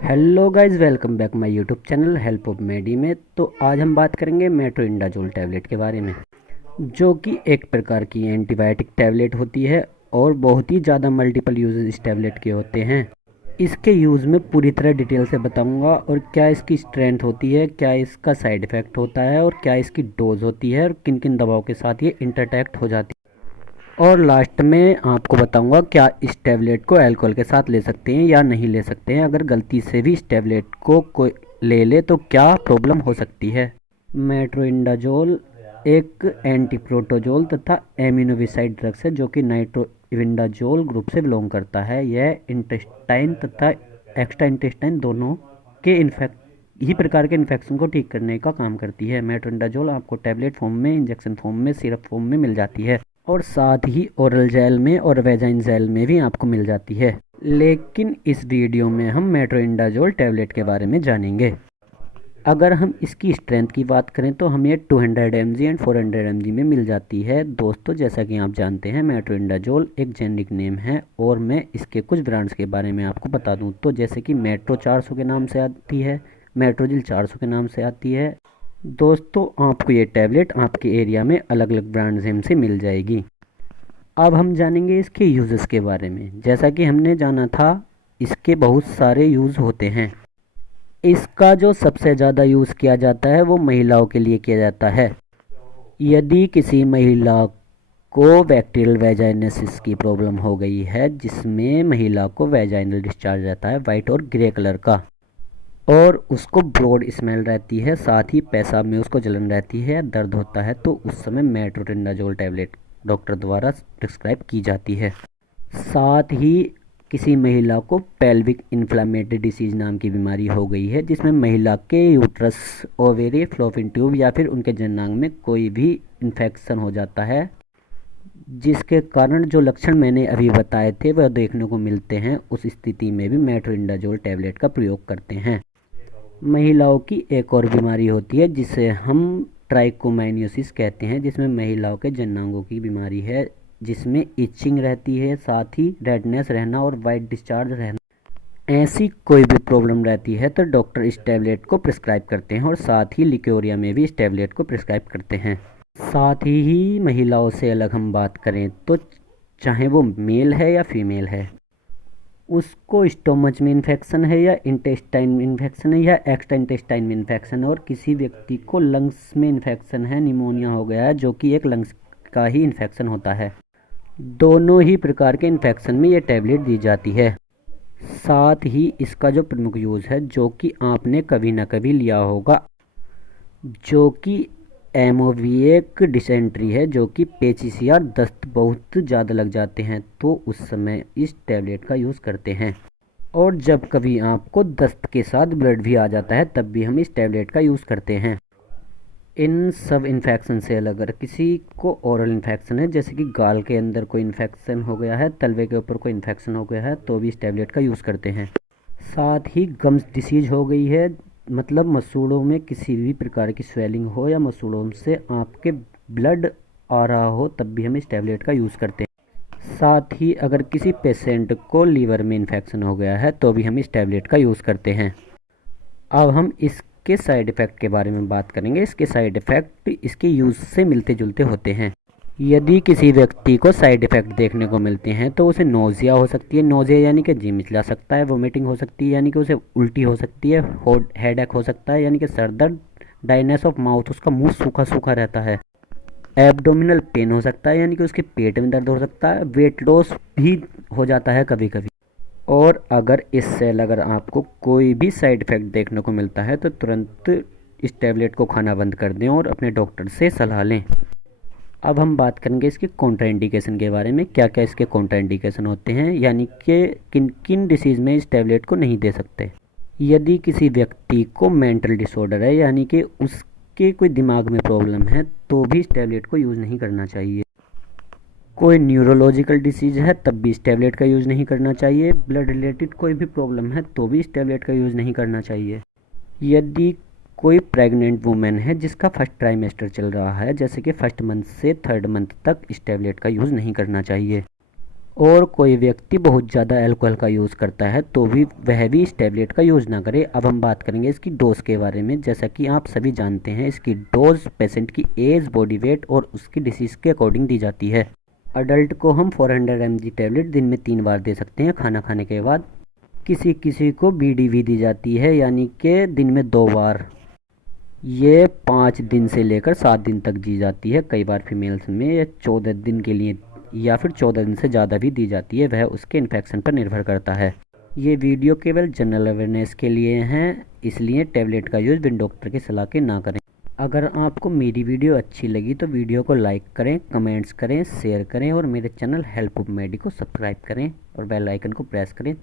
Hello guys, welcome back my YouTube channel help of मेडी में। तो आज हम बात करेंगे मेट्रोइंडाजोल टैबलेट के बारे में, जो कि एक प्रकार की एंटीबायोटिक टैबलेट होती है और बहुत ही ज़्यादा मल्टीपल यूजेस इस टैबलेट के होते हैं। इसके यूज़ में पूरी तरह डिटेल से बताऊंगा, और क्या इसकी स्ट्रेंथ होती है, क्या इसका साइड इफ़ेक्ट होता है, और क्या इसकी डोज होती है, और किन किन दवाओं के साथ ये इंटरैक्ट हो जाती है। और लास्ट में आपको बताऊंगा क्या इस टैबलेट को अल्कोहल के साथ ले सकते हैं या नहीं ले सकते हैं। अगर गलती से भी इस टैबलेट को कोई ले ले तो क्या प्रॉब्लम हो सकती है। मेट्रोइंडाजोल एक एंटीप्रोटोजोल तथा एमिनोविसाइड ड्रग्स है, जो कि नाइट्रोविंडाजोल ग्रुप से बिलोंग करता है। यह इंटेस्टाइन तथा एक्स्ट्रा इंटेस्टाइन दोनों के ही प्रकार के इन्फेक्शन को ठीक करने का काम करती है। मेट्रोइंडाजोल आपको टैबलेट फॉर्म में, इंजेक्शन फॉर्म में, सिरप फॉर्म में मिल जाती है, और साथ ही ओरल जेल में और वेजाइन जेल में भी आपको मिल जाती है। लेकिन इस वीडियो में हम मेट्रोइंडाजोल टैबलेट के बारे में जानेंगे। अगर हम इसकी स्ट्रेंथ की बात करें तो हमें 200 mg एंड 400 mg में मिल जाती है। दोस्तों, जैसा कि आप जानते हैं, मेट्रोइंडाजोल एक जेनरिक नेम है, और मैं इसके कुछ ब्रांड्स के बारे में आपको बता दूं तो जैसे कि मेट्रो 400 के नाम से आती है, मेट्रोजिल 400 के नाम से आती है। दोस्तों, आपको ये टैबलेट आपके एरिया में अलग अलग ब्रांड नेम से मिल जाएगी। अब हम जानेंगे इसके यूज़ेस के बारे में। जैसा कि हमने जाना था, इसके बहुत सारे यूज़ होते हैं। इसका जो सबसे ज़्यादा यूज़ किया जाता है वो महिलाओं के लिए किया जाता है। यदि किसी महिला को बैक्टीरियल वेजाइनसिस की प्रॉब्लम हो गई है, जिसमें महिला को वेजाइनल डिस्चार्ज रहता है वाइट और ग्रे कलर का, और उसको ब्रॉड स्मेल रहती है, साथ ही पेशाब में उसको जलन रहती है, दर्द होता है, तो उस समय मेट्रोइंडाजोल टैबलेट डॉक्टर द्वारा प्रिस्क्राइब की जाती है। साथ ही किसी महिला को पेल्विक इन्फ्लामेटरी डिसीज नाम की बीमारी हो गई है, जिसमें महिला के यूट्रस, ओवेरी, फ्लोपियन ट्यूब या फिर उनके जननांग में कोई भी इन्फेक्शन हो जाता है, जिसके कारण जो लक्षण मैंने अभी बताए थे वह देखने को मिलते हैं। उस स्थिति में भी मेट्रोइंडाजोल टैबलेट का प्रयोग करते हैं। महिलाओं की एक और बीमारी होती है जिसे हम ट्राइकोमाइनियोसिस कहते हैं, जिसमें महिलाओं के जननांगों की बीमारी है, जिसमें इचिंग रहती है, साथ ही रेडनेस रहना और वाइट डिस्चार्ज रहना। ऐसी कोई भी प्रॉब्लम रहती है तो डॉक्टर इस टैबलेट को प्रिस्क्राइब करते हैं, और साथ ही लिकोरिया में भी इस टैबलेट को प्रिस्क्राइब करते हैं। साथ ही महिलाओं से अलग हम बात करें तो चाहे वो मेल है या फीमेल है, उसको स्टोमच में इन्फेक्शन है या इंटेस्टाइन में इन्फेक्शन है या एक्स्ट्रा इंटेस्टाइन में इन्फेक्शन है, और किसी व्यक्ति को लंग्स में इन्फेक्शन है, निमोनिया हो गया है, जो कि एक लंग्स का ही इन्फेक्शन होता है, दोनों ही प्रकार के इन्फेक्शन में ये टैबलेट दी जाती है। साथ ही इसका जो प्रमुख यूज़ है, जो कि आपने कभी ना कभी लिया होगा, जो कि एमोविएक डिसेंट्री है, जो कि पेचिश या दस्त बहुत ज़्यादा लग जाते हैं, तो उस समय इस टैबलेट का यूज़ करते हैं। और जब कभी आपको दस्त के साथ ब्लड भी आ जाता है, तब भी हम इस टैबलेट का यूज़ करते हैं। इन सब इन्फेक्शन से अलग, अगर किसी को ओरल इन्फेक्शन है, जैसे कि गाल के अंदर कोई इन्फेक्शन हो गया है, तलवे के ऊपर कोई इन्फेक्शन हो गया है, तो भी इस टैबलेट का यूज़ करते हैं। साथ ही गम्स डिसीज हो गई है, मतलब मसूड़ों में किसी भी प्रकार की स्वेलिंग हो या मसूड़ों से आपके ब्लड आ रहा हो, तब भी हम इस टैबलेट का यूज़ करते हैं। साथ ही अगर किसी पेशेंट को लीवर में इन्फेक्शन हो गया है, तो भी हम इस टैबलेट का यूज़ करते हैं। अब हम इसके साइड इफ़ेक्ट के बारे में बात करेंगे। इसके साइड इफ़ेक्ट इसके यूज़ से मिलते जुलते होते हैं। यदि किसी व्यक्ति को साइड इफ़ेक्ट देखने को मिलते हैं तो उसे नोज़िया हो सकती है, नोज़िया यानी कि जी मिचला सकता है, वोमिटिंग हो सकती है यानी कि उसे उल्टी हो सकती है, हेडेक हो सकता है यानी कि सर दर्द, ड्राइनेस ऑफ माउथ, उसका मुंह सूखा सूखा रहता है, एब्डोमिनल पेन हो सकता है यानी कि उसके पेट में दर्द हो सकता है, वेट लॉस भी हो जाता है कभी कभी। और अगर इससे अगर आपको कोई भी साइड इफ़ेक्ट देखने को मिलता है तो तुरंत इस टैबलेट को खाना बंद कर दें और अपने डॉक्टर से सलाह लें। अब हम बात करेंगे इसके कॉन्ट्राइंडिकेशन के बारे में। क्या क्या इसके कॉन्ट्राइंडिकेशन होते हैं, यानी कि किन किन डिसीज़ में इस टैबलेट को नहीं दे सकते। यदि किसी व्यक्ति को मेंटल डिसऑर्डर है, यानी कि उसके कोई दिमाग में प्रॉब्लम है, तो भी इस टैबलेट को यूज़ नहीं करना चाहिए। कोई न्यूरोलॉजिकल डिसीज़ है, तब भी इस टैबलेट का यूज़ नहीं करना चाहिए। ब्लड रिलेटेड कोई भी प्रॉब्लम है, तो भी इस टैबलेट का यूज़ नहीं करना चाहिए। यदि कोई प्रेग्नेंट वुमेन है जिसका फर्स्ट ट्राइमेस्टर चल रहा है, जैसे कि फर्स्ट मंथ से थर्ड मंथ तक, इस टैबलेट का यूज़ नहीं करना चाहिए। और कोई व्यक्ति बहुत ज़्यादा अल्कोहल का यूज़ करता है तो भी वह भी इस टैबलेट का यूज़ ना करे। अब हम बात करेंगे इसकी डोज के बारे में। जैसा कि आप सभी जानते हैं, इसकी डोज पेशेंट की एज, बॉडी वेट और उसकी डिसीज़ के अकॉर्डिंग दी जाती है। अडल्ट को हम 400 mg टैबलेट दिन में 3 बार दे सकते हैं खाना खाने के बाद। किसी किसी को BDV दी जाती है, यानी कि दिन में 2 बार। ये 5 दिन से लेकर 7 दिन तक दी जाती है। कई बार फीमेल्स में ये 14 दिन के लिए या फिर 14 दिन से ज़्यादा भी दी जाती है, वह उसके इन्फेक्शन पर निर्भर करता है। ये वीडियो केवल जनरल अवेयरनेस के लिए हैं, इसलिए टैबलेट का यूज़ बिन डॉक्टर की सलाह के ना करें। अगर आपको मेरी वीडियो अच्छी लगी तो वीडियो को लाइक करें, कमेंट्स करें, शेयर करें और मेरे चैनल हेल्प ऑफ मेडी को सब्सक्राइब करें और बेल आइकन को प्रेस करें